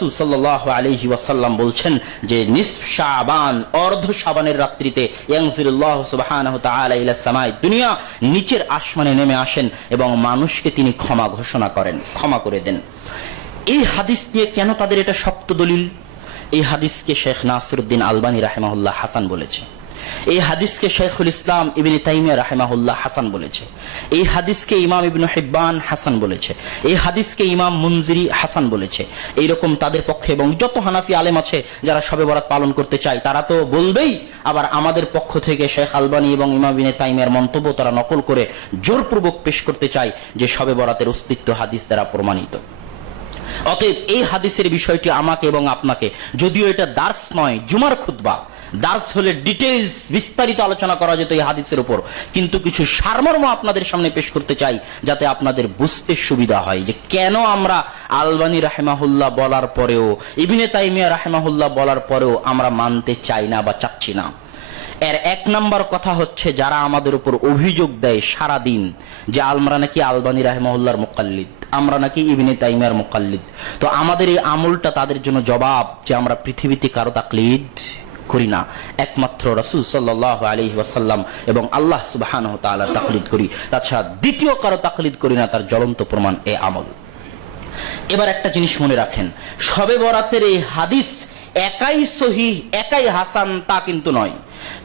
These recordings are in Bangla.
রাসূল সাল্লাল্লাহু আলাইহি ওয়াসাল্লাম বলছেন যে নিসফ শাবান, অর্ধ শাবানের রাত্রিতে ইয়ানজিলুল্লাহু সুবহানাহু ওয়া তাআলা ইলা সামাই দুনিয়া, নিচের আসমানে নেমে আসেন এবং মানুষকে তিনি ক্ষমা ঘোষণা করেন, ক্ষমা করে দেন। এই হাদিস নিয়ে কেন তাদের এটা শক্ত দলিল? এই হাদিসকে শেখ নাসিরউদ্দিন আলবানী রাহিমাহুল্লাহ হাসান বলেছে, এই হাদিসকে শেখুল ইসলাম ইবনে তাইমিয়া রাহিমাহুল্লাহ হাসান বলেছে, এই হাদিসকে ইমাম ইবনে হিব্বান হাসান বলেছে, এই হাদিসকে ইমাম মুনজিরি হাসান বলেছে। এইরকম তাদের পক্ষে এবং যত হানাফি আলেম আছে যারা শবে বরাত পালন করতে চায় তারা তো বলবেই, আবার আমাদের পক্ষ থেকে শেখ আলবানী এবং ইমাম ইবনে তাইমিয়ার মন্তব্য তারা নকল করে জোরপূর্বক পেশ করতে চায় যে শবে বরাতের অস্তিত্ব হাদিস দ্বারা প্রমাণিত। অতএব এই হাদিসের বিষয়টি আমাকে এবং আপনাকে, যদিও এটা দার্স নয়, জুমার খুতবা, দার্স হলে ডিটেইলস বিস্তারিত আলোচনা করা যেত এই হাদিসের উপর, কিন্তু কিছু সারমর্ম আপনাদের সামনে পেশ করতে চাই যাতে আপনাদের বুঝতে সুবিধা হয় যে কেন আমরা আলবানী রাহিমাহুল্লাহ বলার পরেও, ইবনে তাইমিয়া রাহিমাহুল্লাহ বলার পরেও আমরা মানতে চাই না বা চাচ্ছি না। এর এক নাম্বার কথা হচ্ছে, যারা আমাদের উপর অভিযোগ দেয় সারা দিন যে আমরা নাকি আলবানী রাহিমাহুল্লাহর মুকাল্লিদ, আমরা নাকি ইবনে তাইমিয়ার মুকাল্লিদ, তো আমাদের এই আমলটা তাদের জন্য জবাব যে আমরা পৃথিবীতে কারো তাকলিদ করি না, একমাত্র রাসূল সাল্লাল্লাহু আলাইহি ওয়াসাল্লাম এবং আল্লাহ সুবহানাহু ওয়া তাআলার তাকলিদ করি, তাছাড়া দ্বিতীয় কারো তাকলিদ করি না। তার জ্বলন্ত প্রমাণ এই আমল। এবার একটা জিনিস মনে রাখেন, শবে বরাতের এই হাদিস একাই সহিহ, একাই হাসান তা কিন্তু নয়।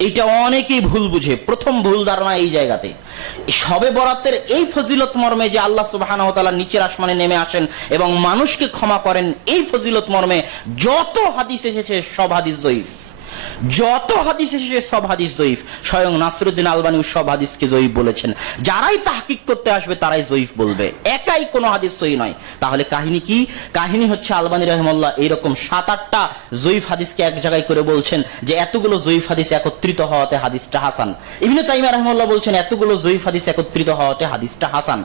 এটা অনেকেই ভুল বুঝে। প্রথম ভুল ধারণা এই জায়গাতে, শবে বরাতের এই ফজিলত মর্মে যে আল্লাহ সুবহানাহু ওয়া তাআলা নিচের আসমানে নেমে আসেন এবং মানুষকে ক্ষমা করেন, এই ফজিলত মর্মে যত হাদিস এসেছে সব হাদিস জয়ীফ, যত হাদিস এসেছে সব হাদিস জয়ীফ। স্বয়ং নাসিরউদ্দিন আলবানী সব হাদিসকে জয়ীফ বলেছেন। যারাই তাহকিক করতে আসবে তারাই জয়ীফ বলবে, একাই কোনো হাদিস সহিহ নয়। তাহলে কাহিনী কি? কাহিনী হচ্ছে আলবানী রাহিমাহুল্লাহ এইরকম 7-8টা জয়ীফ হাদিসকে এক জায়গায় করে বলছেন যে এতগুলো জয়ীফ হাদিস একত্রিত হওয়াতে হাদিসটা হাসান। ইবনে তাইমিয়া রাহিমাহুল্লাহ বলছেন এতগুলো জয়ীফ হাদিস একত্রিত হওয়াতে হাদিসটা হাসান।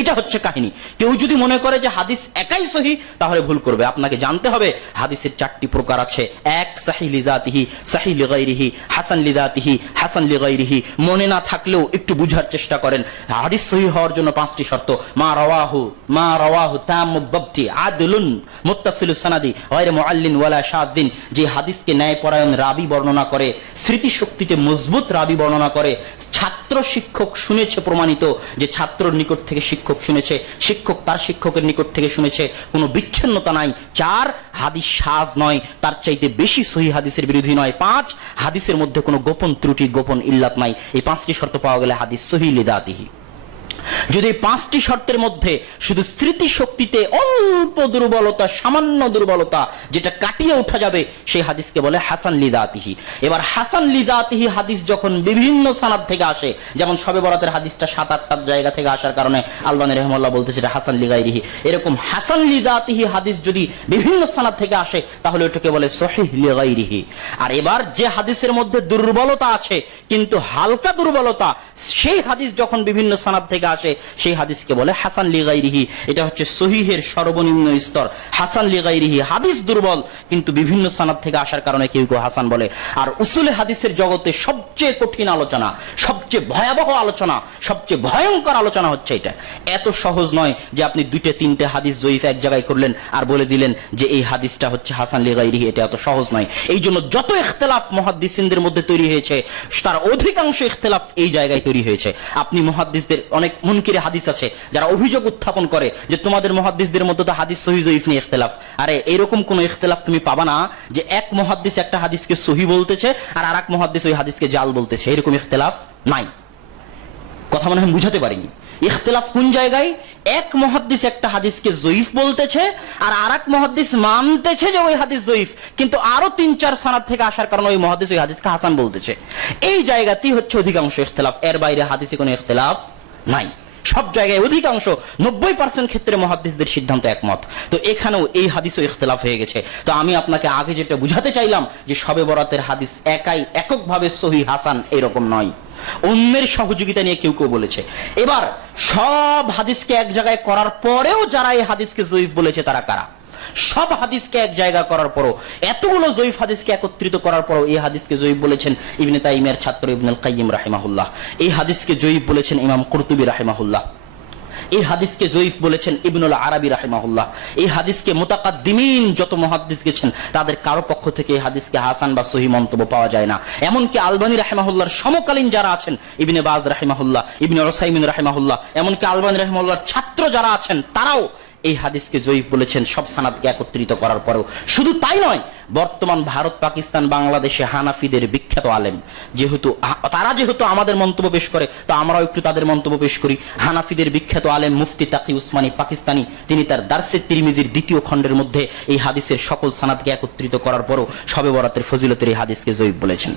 এটা হচ্ছে কাহিনী। কেউ যদি মনে করে যে হাদিস একাই সহিহ তাহলে ভুল করবে। আপনাকে জানতে হবে হাদিসের 4টি প্রকার আছে। এক, সহিহ লিজাতিহি, সহিহ লিগাইরিহি, হাসান লিজাতিহি, হাসান লিগাইরিহি। মনে না থাকলেও একটু বুঝার চেষ্টা করেন। হাদিস সহিহ হওয়ার জন্য 5টি শর্ত। মা রাওয়াহু তাম্মুদ দাবতি আদলুন মুত্তাসিলুস সানাদি গায়রু মুআল্লিন ওয়ালা শাদ্দিন। যে হাদিসকে ন্যায়পরায়ণ রাবী বর্ণনা করে, স্মৃতিশক্তিতে মজবুত রাবী বর্ণনা করে, ছাত্র শিক্ষক শুনেছে প্রমাণিত যে ছাত্রর নিকট থেকে শিক্ষক শুনেছে, শিক্ষক তার শিক্ষকের নিকট থেকে শুনেছে, কোনো বিচ্ছিন্নতা নাই। 4, হাদিস শাজ নয়, তার চাইতে বেশি সহিহ হাদিসের বিরোধী নয়। 5, হাদিসের মধ্যে কোনো গোপন ত্রুটি, গোপন ইল্লাত নাই। এই 5টি শর্ত পাওয়া গেলে হাদিস সহিহ লিদাতিহি। যদি 5টি শর্তের মধ্যে শুধু স্মৃতি শক্তিতে অল্প দুর্বলতা, সামান্য দুর্বলতা যেটা কাটিয়ে ওঠা যাবে, সেই হাদিসকে বলে হাসান লিদাতিহি। এবার হাসান লিদাতিহি হাদিস যখন বিভিন্ন সানাদ থেকে আসে, যেমন শবে বরাতের হাদিসটা 7-8টা জায়গা থেকে আসার কারণে আলবানী রাহিমাহুল্লাহ বলতেছে এটা হাসান লিগাইরিহি। এরকম হাসান লিদাতিহি হাদিস যদি বিভিন্ন সানাদ থেকে আসে তাহলে ওটাকে বলে সহিহ লিগাইরিহি। আর এবার যে হাদিসের মধ্যে দুর্বলতা আছে কিন্তু হালকা দুর্বলতা, সেই হাদিস যখন বিভিন্ন সানাদ থেকে আসে সেই হাদিসকে বলে হাসান লিগাইরিহি। এটা হচ্ছে সহিহের সর্বনিম্ন স্তর। হাসান লিগাইরিহি হাদিস দুর্বল কিন্তু বিভিন্ন সানাদ থেকে আসার কারণে কেউ কেউ হাসান বলে। আর উসুলে হাদিসের জগতে সবচেয়ে কঠিন আলোচনা, সবচেয়ে ভয়াবহ আলোচনা, সবচেয়ে ভয়ঙ্কর আলোচনা হচ্ছে এটা। এত সহজ নয় যে আপনি 2-3টে হাদিস জয়ীফ এক জায়গায় করলেন আর বলে দিলেন যে এই হাদিসটা হচ্ছে হাসান লিগাইরিহি। এটা এত সহজ নয়। এই জন্য যত ইখতিলাফ মুহাদ্দিসিনদের মধ্যে তৈরি হয়েছে তার অধিকাংশ ইখতিলাফ এই জায়গায় তৈরি হয়েছে। আপনি মুহাদ্দিসদের অনেক মুনকিরে হাদিস আছে যারা অভিযোগ উত্থাপন করে যে তোমাদের মুহাদ্দিসদের মধ্যে তো হাদিস সহিহ জয়ীফ নিয়ে ইখতিলাফ। আরে এরকম কোন ইখতিলাফ তুমি পাবা না যে এক মুহাদ্দিস একটা হাদিসকে সহিহ বলতেছে আর আরেক মুহাদ্দিস ওই হাদিসকে জাল বলতেছে। এরকম ইখতিলাফ নাই। কথা মনে হয় বুঝাতে পারিনি। ইখতিলাফ কোন জায়গায়? এক মুহাদ্দিস একটা হাদিসকে জয়ীফ বলতেছে আর আরেক মুহাদ্দিস মানতেছে যে ওই হাদিস জয়ীফ, কিন্তু আরো 3-4 সানাদ থেকে আসার কারণে ওই মুহাদ্দিস ওই হাদিসকে হাসান বলতেছে। এই জায়গাতেই হচ্ছে অধিকাংশ ইখতিলাফ। এর বাইরে হাদিসে কোনো ইখতিলাফ নাই। সব জায়গায় অধিকাংশ 90% ক্ষেত্রে মুহাদ্দিসদের সিদ্ধান্ত একমত। তো এখানেও এই হাদিসও ইখতিলাফ হয়ে গেছে। তো আমি আপনাকে আগে যেটা বুঝাতে চাইলাম যে শবে বরাতের হাদিস এককভাবে সহিহ হাসান এরকম নয়, অন্যের সহযোগিতা নিয়ে কেউ কেউ বলেছে। এবার সব হাদিসকে এক জায়গায় করার পরেও যারা এই হাদিসকে জয়ীফ বলেছে তারা কারা? সব হাদিসকে এক জায়গা করার পরও, এতগুলো জয়ীফ হাদিসকে একত্রিত করার পরও এই হাদিসকে জয়ীফ বলেছেন ইবনে তাইমিয়ার ছাত্র ইবনুল কাইয়িম রাহিমাহুল্লাহ। এই হাদিসকে জয়ীফ বলেছেন ইমাম কুরতুবী রাহিমাহুল্লাহ। এই হাদিসকে জয়ীফ বলেছেন ইবনুল আরাবী রাহিমাহুল্লাহ। এই হাদিসকে মুতাকাদ্দিমিন যত মুহাদ্দিস গেছেন তাদের কারো পক্ষ থেকে এই হাদিসকে হাসান বা সহিহ মন্তব্য পাওয়া যায় না। এমনকি আলবানী রাহিমাহুল্লাহর সমকালীন যারা আছেন, ইবনে বাজ রাহিমাহুল্লাহ, ইবনে উসাইমিন রাহিমাহুল্লাহ, এমনকি আলবানী রাহিমাহুল্লাহর ছাত্র যারা আছেন তারাও এই হাদিসকে জয়ীফ বলেছেন, সব সানাদকে একত্রিত করার পরেও। শুধু তাই নয়, বর্তমান ভারত, পাকিস্তান, বাংলাদেশে হানাফিদের বিখ্যাত আলেম, যেহেতু আমাদের মন্তব্য পেশ করে, তো আমরাও একটু তাদের মন্তব্য পেশ করি। হানাফিদের বিখ্যাত আলেম মুফতি তাকি উসমানী পাকিস্তানি, তিনি তার দারসে তিরমিজির 2য় খণ্ডের মধ্যে এই হাদিসের সকল সানাদকে একত্রিত করার পরও শবে বরাতের ফজিলতের এই হাদিসকে জয়ীফ বলেছেন।